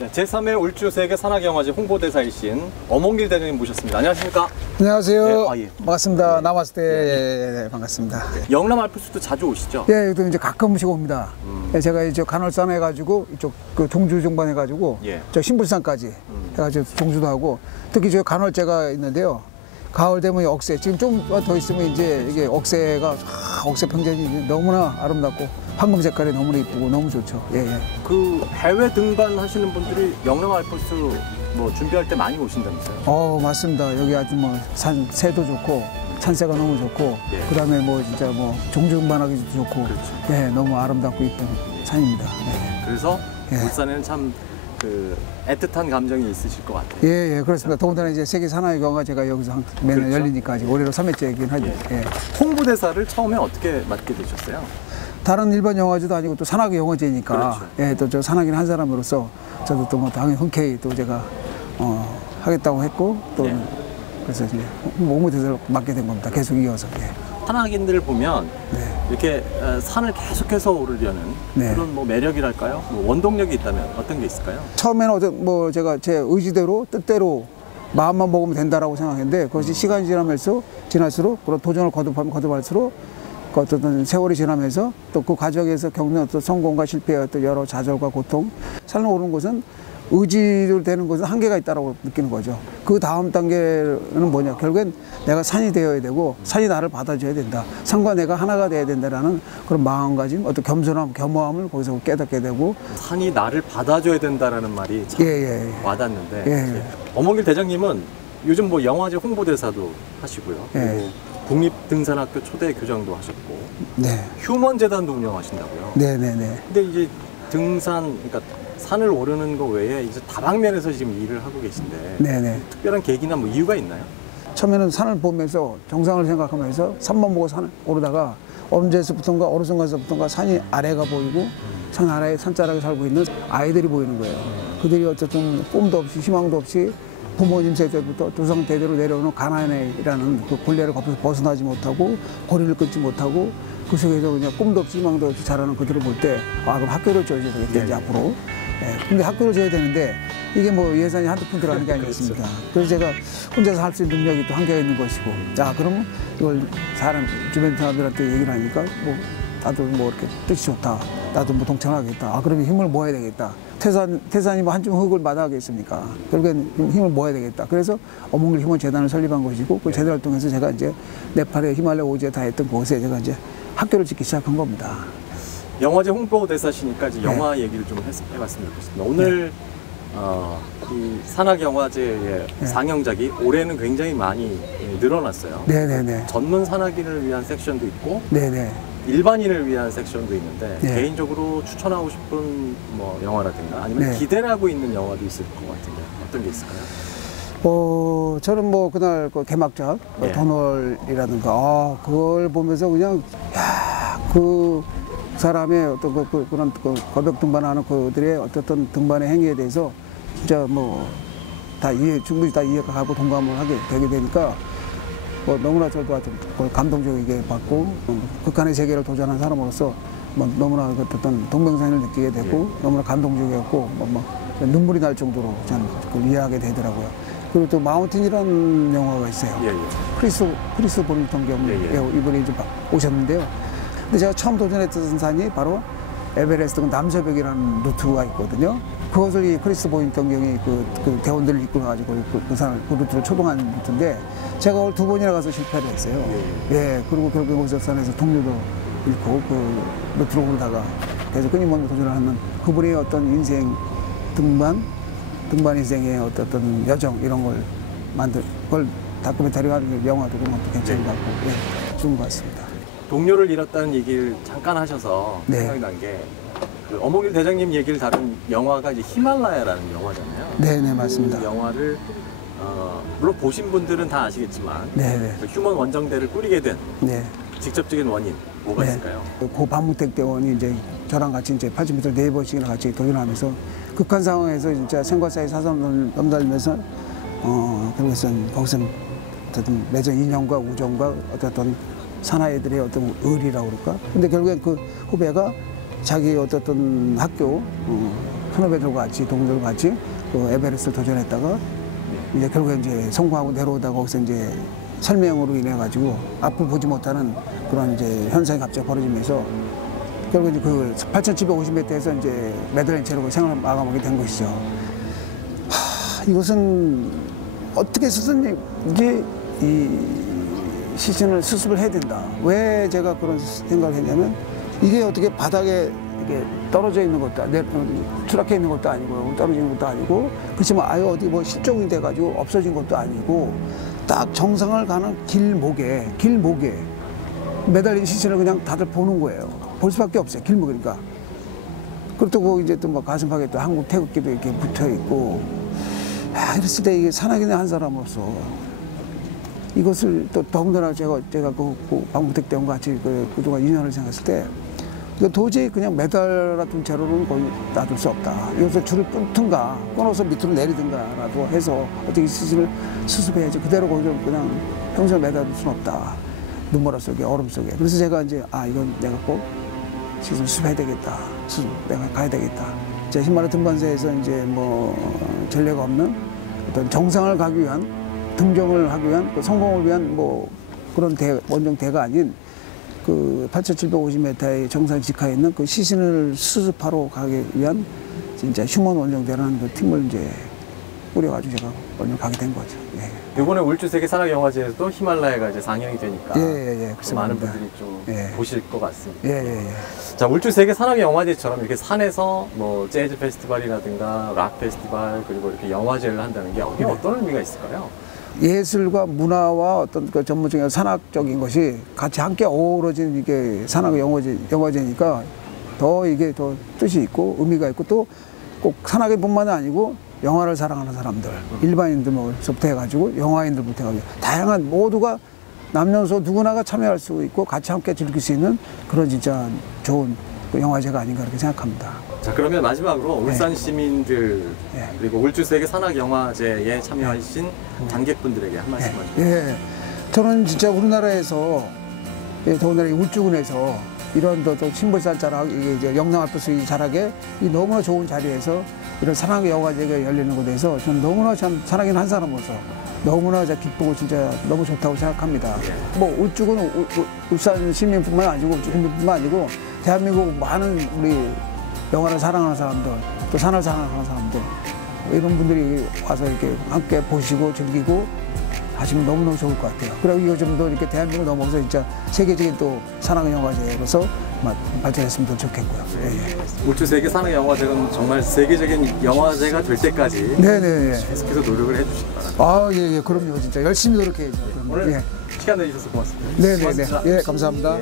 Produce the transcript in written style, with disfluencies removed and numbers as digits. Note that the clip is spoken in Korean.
제3회 울주세계 산악영화제 홍보대사이신 엄홍길 대장님 모셨습니다. 안녕하십니까? 안녕하세요. 예. 반갑습니다. 남았을 때 반갑습니다. 영남 알프스도 자주 오시죠? 예, 여기도 이제 가끔씩 옵니다. 예, 제가 이제 간월산 해가지고 이쪽 그 종주 종반 해가지고 저 신불산까지 해가지고 종주도 하고 특히 저 간월제가 있는데요. 가을 되면 억새, 지금 좀 더 있으면 이제 이게 억새가 억새 평전이 너무나 아름답고 황금 색깔이 너무나 이쁘고 너무 좋죠. 예, 예. 그 해외 등반 하시는 분들이 영남 알프스 뭐 준비할 때 많이 오신다면서요? 맞습니다. 여기 아주 뭐 새도 좋고 산세가 너무 좋고 그다음에 뭐 진짜 뭐 종주 등반하기도 좋고 예, 너무 아름답고 이쁜 산입니다. 예. 그래서 울산에는 참 그 애틋한 감정이 있으실 것 같아요. 예, 그렇습니다. 더군다나 이제 세계 산악영화제가 여기서 매년 열리니까 아직 올해로 3회째이긴 하죠. 예. 홍보대사를 처음에 어떻게 맡게 되셨어요? 다른 일반 영화제도 아니고 또 산악영화제니까 예, 또 저 산악인 한 사람으로서 저도 또 뭐 당연히 흔쾌히 또 제가 하겠다고 했고 또 그래서 이제 홍보대사를 맡게 된 겁니다. 계속 이어서. 예. 산악인들을 보면 이렇게 산을 계속해서 오르려는 그런 뭐 매력이랄까요? 뭐 원동력이 있다면 어떤 게 있을까요? 처음에는 뭐 제가 제 의지대로 뜻대로 마음만 먹으면 된다라고 생각했는데 그것이 시간이 지날수록 그런 도전을 거듭할수록 그 어떤 세월이 지나면서 또 그 과정에서 겪는 어떤 성공과 실패의 어떤 여러 좌절과 고통, 산을 오르는 것은 의지로 되는 것은 한계가 있다고 느끼는 거죠. 그 다음 단계는 뭐냐? 결국엔 내가 산이 되어야 되고 산이 나를 받아줘야 된다. 산과 내가 하나가 돼야 된다라는 그런 마음가짐, 어떤 겸허함을 거기서 깨닫게 되고 산이 나를 받아줘야 된다라는 말이 참 와닿는데 엄홍길 대장님은 요즘 뭐 영화제 홍보대사도 하시고요. 그리고 국립등산학교 초대 교장도 하셨고 휴먼재단도 운영하신다고요. 근데 이제 등산, 그러니까 산을 오르는 거 외에 이제 다방면에서 지금 일을 하고 계신데 특별한 계기나 뭐 이유가 있나요? 처음에는 산을 보면서 정상을 생각하면서 산만 보고 산을 오르다가 어느 순간서부터인가 산이 아래가 보이고 산 아래에 산자락에 살고 있는 아이들이 보이는 거예요. 그들이 어쨌든 꿈도 없이 희망도 없이 부모님 세대부터 조상 대대로 내려오는 가난이라는 그 굴레를 벗어나지 못하고 고리를 끊지 못하고 그 속에서 그냥 꿈도 없이 희망도 없이 자라는 그들을 볼 때 그럼 학교를 줘야 되겠지 이제 앞으로. 근데 학교를 줘야 되는데 이게 뭐 예산이 한두 푼 들어가는 게 아니겠습니까? 그래서 제가 혼자서 할 수 있는 능력이 또 한계가 있는 것이고 그러면 이걸 주변 사람들한테 얘기를 하니까 뭐 나도 뭐 이렇게 뜻이 좋다. 나도 뭐 동참하겠다. 그러면 힘을 모아야 되겠다. 태산이 뭐 한줌 흙을 마다하겠습니까? 결국엔 힘을 모아야 되겠다. 그래서 엄홍길 휴먼재단을 설립한 것이고 그 재단을 통해서 제가 이제 네팔의 히말라야 오지에 다 했던 곳에 제가 이제 학교를 짓기 시작한 겁니다. 영화제 홍보대사시니까 이제 영화 얘기를 좀 해봤으면 좋겠습니다. 오늘 이 산악영화제의 상영작이 올해는 굉장히 많이 늘어났어요. 전문 산악인을 위한 섹션도 있고 일반인을 위한 섹션도 있는데 개인적으로 추천하고 싶은 뭐 영화라든가 아니면 기대를 하고 있는 영화도 있을 것 같은데 어떤 게 있을까요? 저는 뭐 그날 그 개막작 더널이라든가 그걸 보면서 그냥 그 사람의 어떤 그런 거벽 등반하는 그들의 어떤 등반의 행위에 대해서 진짜 뭐 다 충분히 다 이해가 가고 동감을 하게 되게 되니까 너무나 저도 아주 감동적이게 봤고 극한의 세계를 도전한 사람으로서 너무나 어떤 동병상련을 느끼게 되고 너무나 감동적이었고 눈물이 날 정도로 저는 그걸 이해하게 되더라고요. 그리고 또 마운틴이라는 영화가 있어요. 크리스 보링턴 경우 이번에 이제 오셨는데요. 근데 제가 처음 도전했던 산이 바로 에베레스트 남서벽이라는 루트가 있거든요. 그것을 이 크리스 보링턴 경이 그 대원들을 이끌어가지고 그 루트를 초동한 루트인데 제가 오늘 2번이나 가서 실패를 했어요. 그리고 결국 오석산에서 동료도 잃고 그 루트로 오르다가 계속 끊임없는 도전을 하는 그분의 어떤 인생 등반 인생의 어떤 여정 이런 걸 그걸 다큐멘터리가 영화도 그런 것도 괜찮은 것 같고 좋은 것 같습니다. 동료를 잃었다는 얘기를 잠깐 하셔서 생각이 난 게 그 엄홍길 대장님 얘기를 다룬 영화가 이제 히말라야라는 영화잖아요. 맞습니다. 그 영화를 물론 보신 분들은 다 아시겠지만 그 휴먼 원정대를 꾸리게 된 직접적인 원인 뭐가 있을까요? 고 반무택 대원이 이제 저랑 같이 이제 80m 4번씩이나 같이 도전하면서 극한 상황에서 진짜 생과 사의 사선을 넘달면서 결국에는 거기서 어떤 맺은 인연과 우정과 어떤 사나이들의 어떤 의리라고 그럴까? 근데 결국엔 그 후배가 자기 어떤 학교 선후배들과 같이 동료들과 같이 그 에베레스트를 도전했다가 이제 결국에 이제 성공하고 내려오다가 거기서 이제 설명으로 인해 가지고 앞을 보지 못하는 그런 이제 현상이 갑자기 벌어지면서 결국 이제 그 8,750m에서 이제 메달리스트로 생활을 마감하게 된 것이죠. 이것은 어떻게 해서든 이제 이 시신을 수습을 해야 된다. 왜 제가 그런 생각을 했냐면 이게 어떻게 바닥에 이게 떨어져 있는 것도 추락해 있는 것도 아니고 떨어지는 것도 아니고 그렇지만 아예 어디 뭐 실종이 돼가지고 없어진 것도 아니고 딱 정상을 가는 길목에 매달린 시신을 그냥 다들 보는 거예요. 볼 수밖에 없어요. 길목이니까. 그렇다고 이제 또 뭐 가슴팍에 또 한국 태극기도 이렇게 붙어 있고 이랬을 때 이게 산악인의 한 사람으로서 이것을 또 더군다나 제가 그 방부택대원과 같이 그동안 인연을 생각했을 때 이거 도저히 그냥 매달아 둔 채로는 거의 놔둘 수 없다. 여기서 줄을 끊어서 밑으로 내리든가라도 해서 어떻게 시신을 수습해야지. 그대로 거기서 그냥 평생 매달을 수는 없다. 눈보라 속에 얼음 속에. 그래서 제가 이제 이건 내가 꼭 시신 수습해야 되겠다. 내가 가야 되겠다. 제 히말라야 등반사에서 이제 뭐 전례가 없는 어떤 정상을 가기 위한 등정을 하기 위한 그 성공을 위한 뭐 그런 원정대가 아닌 그 8,750m의 정상 직하에 있는 그 시신을 수습하러 가기 위한 진짜 휴먼 원정대라는 그 팀을 이제 꾸려가지고 제가 원정 가게 된 거죠. 예. 이번에 울주 세계 산악 영화제에서도 히말라야가 이제 상영이 되니까 그래서 많은 분들이 좀 보실 것 같습니다. 자, 울주 세계 산악 영화제처럼 이렇게 산에서 뭐 재즈 페스티벌이라든가 락 페스티벌 그리고 이렇게 영화제를 한다는 게 어떤 의미가 있을까요? 예술과 문화와 어떤 그 전문적인 산악적인 것이 같이 함께 어우러진 이게 산악 영화제니까 더 이게 더 뜻이 있고 의미가 있고 또 꼭 산악인뿐만 아니고 영화를 사랑하는 사람들, 일반인들부터 해가지고 영화인들부터 해가지고 다양한 모두가 남녀노소 누구나가 참여할 수 있고 같이 함께 즐길 수 있는 그런 진짜 좋은 그 영화제가 아닌가 그렇게 생각합니다. 자, 그러면 마지막으로 울산 시민들 그리고 울주 세계 산악 영화제에 참여하신 관객분들에게 한 말씀만 주세요. 저는 진짜 우리나라에서 더군다나 울주군에서 이런 또 신불산 자락, 이게 영남알프스 이 자락에 이 너무나 좋은 자리에서 이런 산악 영화제가 열리는 곳에서 저는 너무나 참 산악인 한 사람으로서 너무나 기쁘고 진짜 너무 좋다고 생각합니다. 뭐 울주군 울산 시민뿐만 아니고 울주 시민뿐만 아니고 대한민국 많은 우리 영화를 사랑하는 사람들 또 산을 사랑하는 사람들 이런 분들이 와서 이렇게 함께 보시고 즐기고 하시면 너무너무 좋을 것 같아요. 그리고 이거 좀 더 이렇게 대한민국 넘어서 진짜 세계적인 또 산악 영화제로서 발전했으면 더 좋겠고요. 울주 세계 산악 영화제는 정말 세계적인 영화제가 될 때까지 계속해서 노력을 해주시기 바랍니다. 그럼요. 진짜 열심히 노력해야죠. 오늘 시간 내주셔서 고맙습니다. 감사합니다.